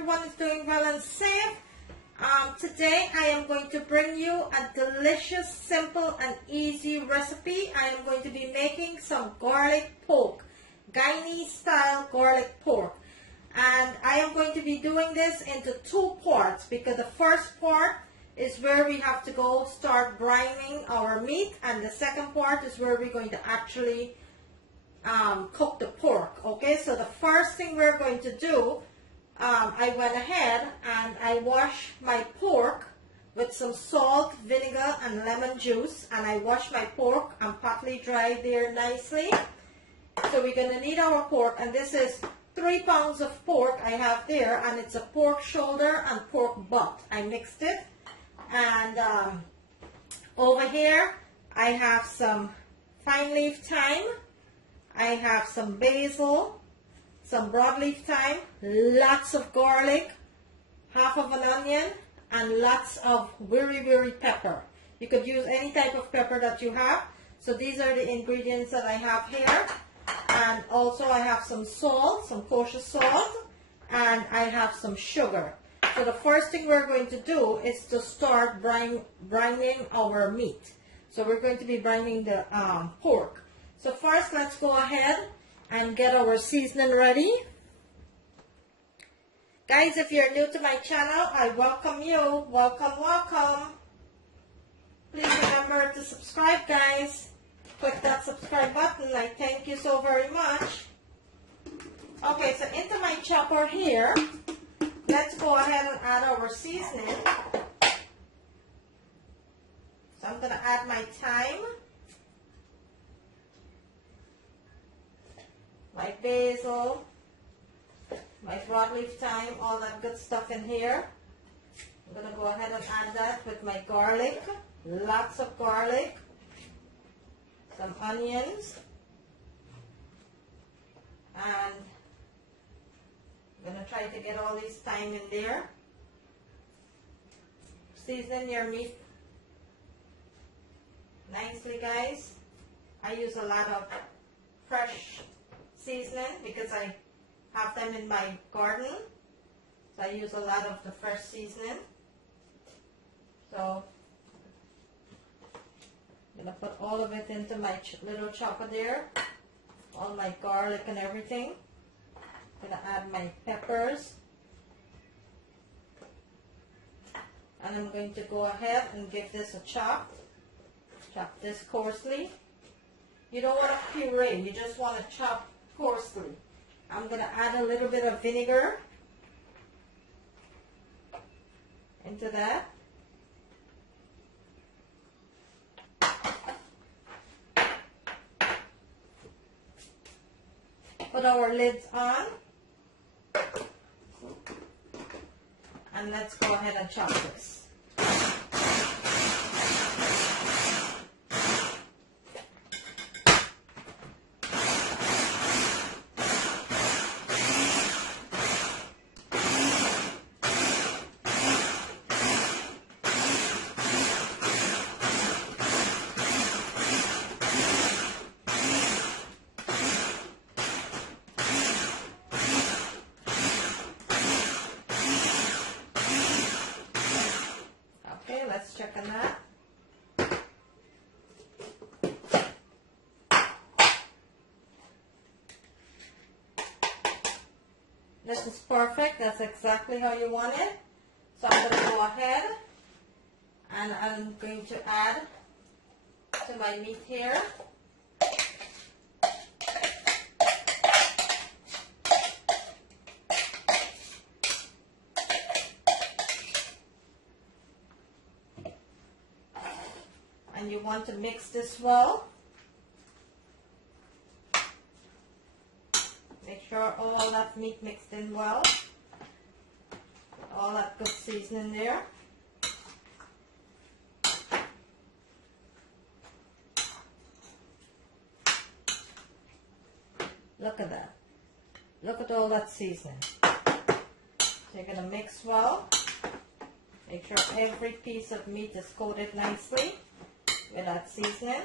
everyone is doing well and safe. Today I am going to bring you a delicious, simple and easy recipe. I am going to be making some garlic pork, Guyanese-style garlic pork. And I am going to be doing this into two parts because the first part is where we have to go start brining our meat, and the second part is where we're going to actually cook the pork. Okay, so the first thing we're going to do, I went ahead and I washed my pork with some salt, vinegar and lemon juice, and I washed my pork and partly dried there nicely. So we're going to need our pork, and this is 3 pounds of pork I have there, and it's a pork shoulder and pork butt. I mixed it. And over here I have some fine leaf thyme, I have some basil, some broadleaf thyme, lots of garlic, half of an onion, and lots of wiri pepper. You could use any type of pepper that you have. So these are the ingredients that I have here. And also I have some salt, some kosher salt, and I have some sugar. So the first thing we're going to do is to start brining our meat. So we're going to be brining the pork. So first, let's go ahead and get our seasoning ready. Guys, if you're new to my channel, I welcome you. Welcome, welcome. Please remember to subscribe, guys. Click that subscribe button. I thank you so very much. Okay, so into my chopper here, let's go ahead and add our seasoning. So I'm going to add my thyme, my basil, my broadleaf thyme, all that good stuff in here. I'm going to go ahead and add that with my garlic, lots of garlic, some onions, and I'm going to try to get all these thyme in there. Season your meat nicely, guys. I use a lot of fresh seasoning because I have them in my garden. So I use a lot of the fresh seasoning. So I'm going to put all of it into my little chopper there. All my garlic and everything. I'm going to add my peppers, and I'm going to go ahead and give this a chop. Chop this coarsely. You don't want to puree, you just want to chop coarsely. I'm going to add a little bit of vinegar into that. Put our lids on. And let's go ahead and chop this. Let's check on that. This is perfect. That's exactly how you want it. So I'm going to go ahead and I'm going to add to my meat here. And you want to mix this well. Make sure all that meat mixed in well. All that good seasoning there. Look at that. Look at all that seasoning. So you're going to mix well. Make sure every piece of meat is coated nicely with that seasoning.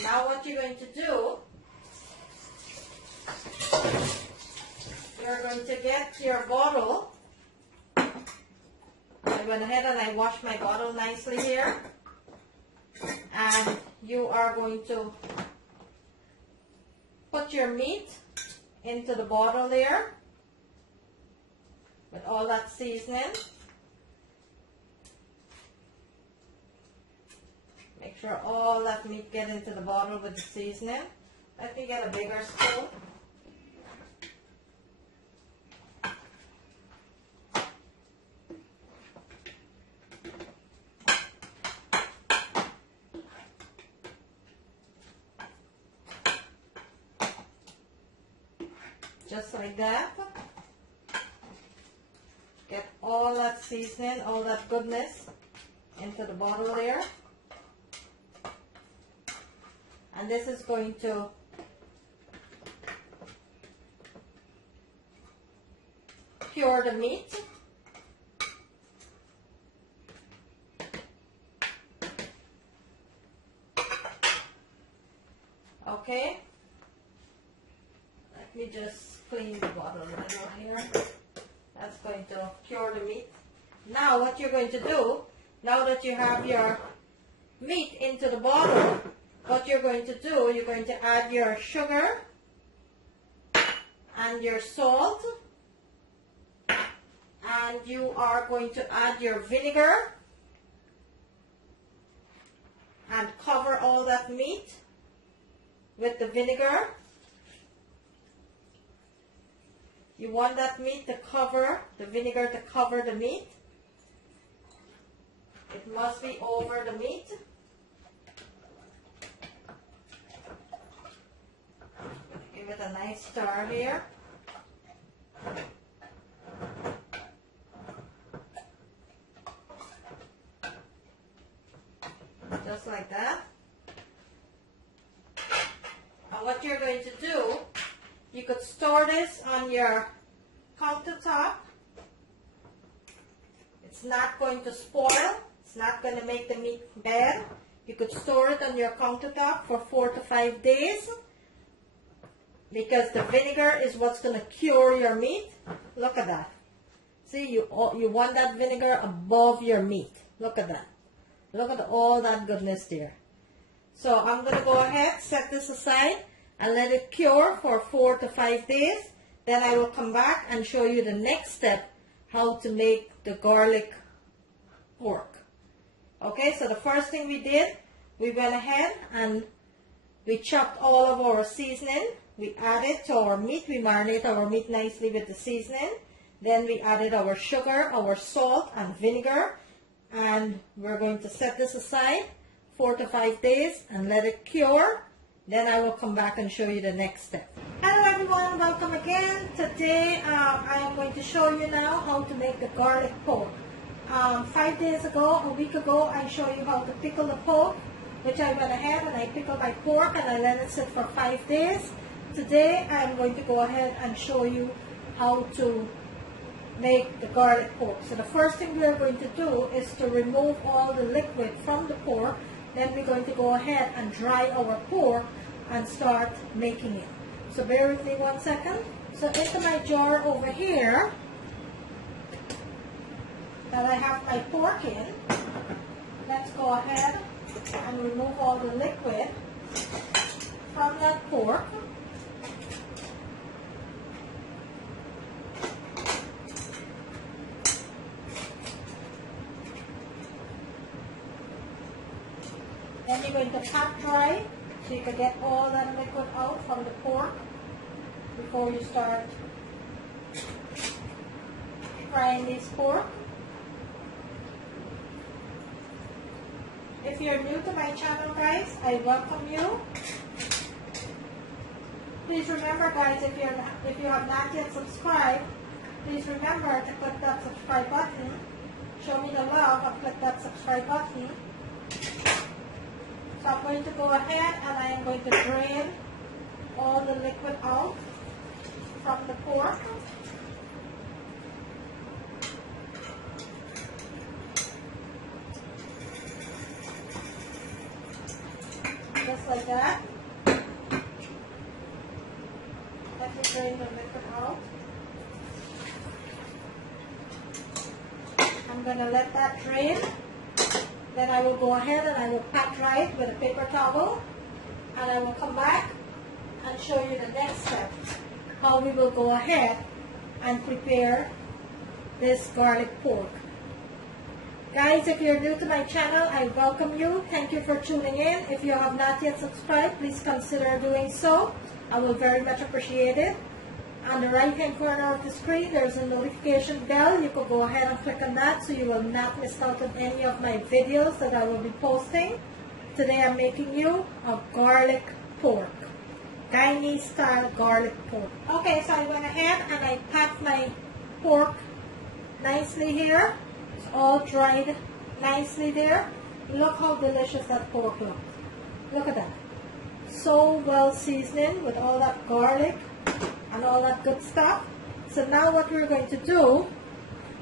Now what you're going to do going to get your bottle. I went ahead and I washed my bottle nicely here. And you are going to put your meat into the bottle there with all that seasoning. Make sure all that meat get into the bottle with the seasoning. Let me get a bigger spoon. Just like that. Get all that seasoning, all that goodness into the bottle there. And this is going to cure the meat. Okay. Let me just clean the bottle a little here. That's going to cure the meat. Now what you're going to do, now that you have your meat into the bottle, what you're going to do, you're going to add your sugar and your salt, and you are going to add your vinegar and cover all that meat with the vinegar. You want that meat to cover, the vinegar to cover the meat. It must be over the meat. Give it a nice stir here. Just like that. And what you're going to do, you could store this on your countertop. It's not going to spoil. It's not going to make the meat bad. You could store it on your countertop for 4 to 5 days because the vinegar is what's going to cure your meat. Look at that. See, you want that vinegar above your meat. Look at that. Look at all that goodness there. So I'm going to go ahead, set this aside, and let it cure for 4 to 5 days. Then I will come back and show you the next step, how to make the garlic pork. Okay, so the first thing we did, we went ahead and we chopped all of our seasoning. We added to our meat. We marinate our meat nicely with the seasoning. Then we added our sugar, our salt, and vinegar. And we're going to set this aside 4 to 5 days and let it cure. Then I will come back and show you the next step. Hello everyone, welcome again. Today I am going to show you now how to make the garlic pork. 5 days ago, a week ago, I showed you how to pickle the pork, which I went ahead and I pickled my pork and I let it sit for 5 days. Today I am going to go ahead and show you how to make the garlic pork. So the first thing we are going to do is to remove all the liquid from the pork. Then we're going to go ahead and dry our pork and start making it. So bear with me 1 second. So into my jar over here that I have my pork in, let's go ahead and remove all the liquid from that pork. Then you're going to pat dry so you can get all that liquid out from the pork before you start frying this pork. If you're new to my channel, guys, I welcome you. Please remember, guys, if you have not yet subscribed, please remember to click that subscribe button. Show me the love and click that subscribe button. So I'm going to go ahead and I am going to drain all the liquid out from the pork. Just like that. Let me drain the liquid out. I'm going to let that drain. Then I will go ahead and I will pat dry it with a paper towel. And I will come back and show you the next step. How we will go ahead and prepare this garlic pork. Guys, if you're new to my channel, I welcome you. Thank you for tuning in. If you have not yet subscribed, please consider doing so. I will very much appreciate it. On the right hand corner of the screen, there's a notification bell. You can go ahead and click on that so you will not miss out on any of my videos that I will be posting. Today I'm making you a garlic pork. Guyanese-style garlic pork. Okay, so I went ahead and I packed my pork nicely here. It's all dried nicely there. Look how delicious that pork looks. Look at that. So well seasoned with all that garlic and all that good stuff. So now what we're going to do,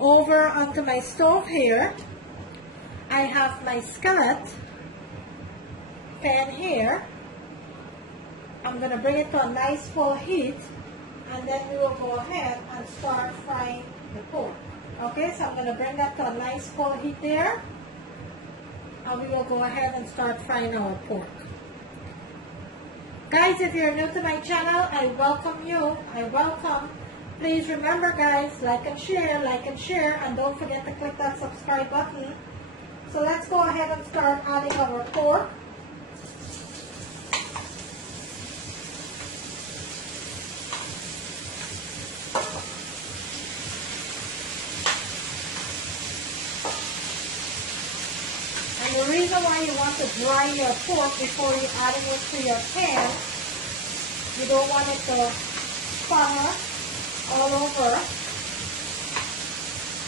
over onto my stove here, I have my skillet pan here. I'm going to bring it to a nice full heat, and then we will go ahead and start frying the pork. Okay, so I'm going to bring that to a nice full heat there, and we will go ahead and start frying our pork. Guys, if you're new to my channel, I welcome you. Please remember, guys, like and share, and don't forget to click that subscribe button. So let's go ahead and start adding our pork. The reason why you want to dry your pork before you adding it to your pan, you don't want it to sputter all over.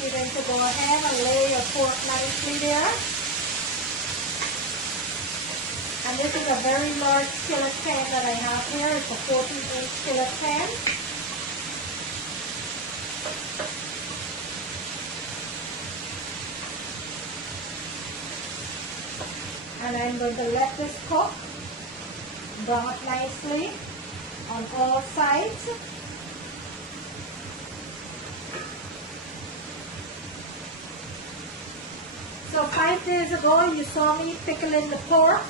You're going to go ahead and lay your pork nicely there. And this is a very large skillet pan that I have here. It's a 14-inch skillet pan. And I'm going to let this cook, brown it nicely on all sides. So 5 days ago you saw me pickling the pork,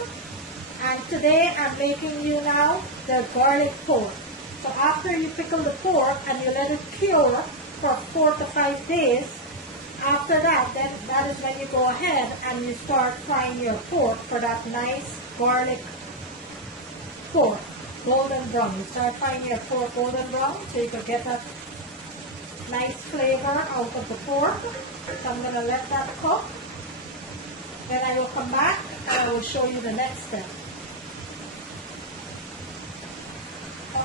and today I'm making you now the garlic pork. So after you pickle the pork and you let it cure for 4 to 5 days, after that, then that is when you go ahead and you start frying your pork for that nice garlic pork, golden brown. You start frying your pork golden brown so you can get that nice flavor out of the pork. So I'm going to let that cook. Then I will come back and I will show you the next step.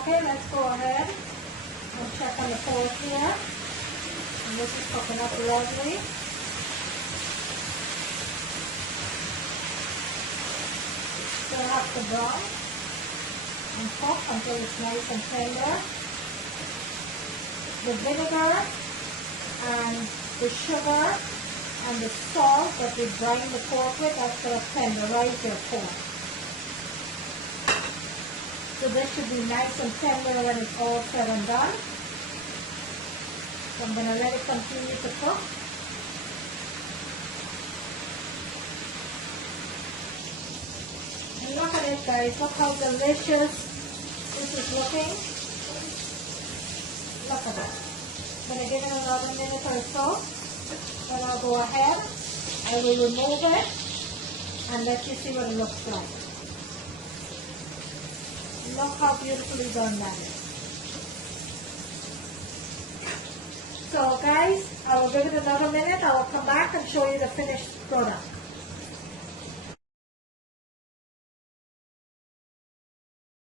Okay, let's go ahead and check on the pork here. And this is cooking up lovely. Still have to brown and cook until it's nice and tender. The vinegar and the sugar and the salt that we brine the pork with, that's going to tenderize your pork. So this should be nice and tender when it's all said and done. So I'm going to let it continue to cook. And look at it, guys. Look how delicious this is looking. Look at it. I'm going to give it another minute or so. Then I'll go ahead. I will remove it and let you see what it looks like. Look how beautifully done that is. So guys, I will give it another minute. I will come back and show you the finished product.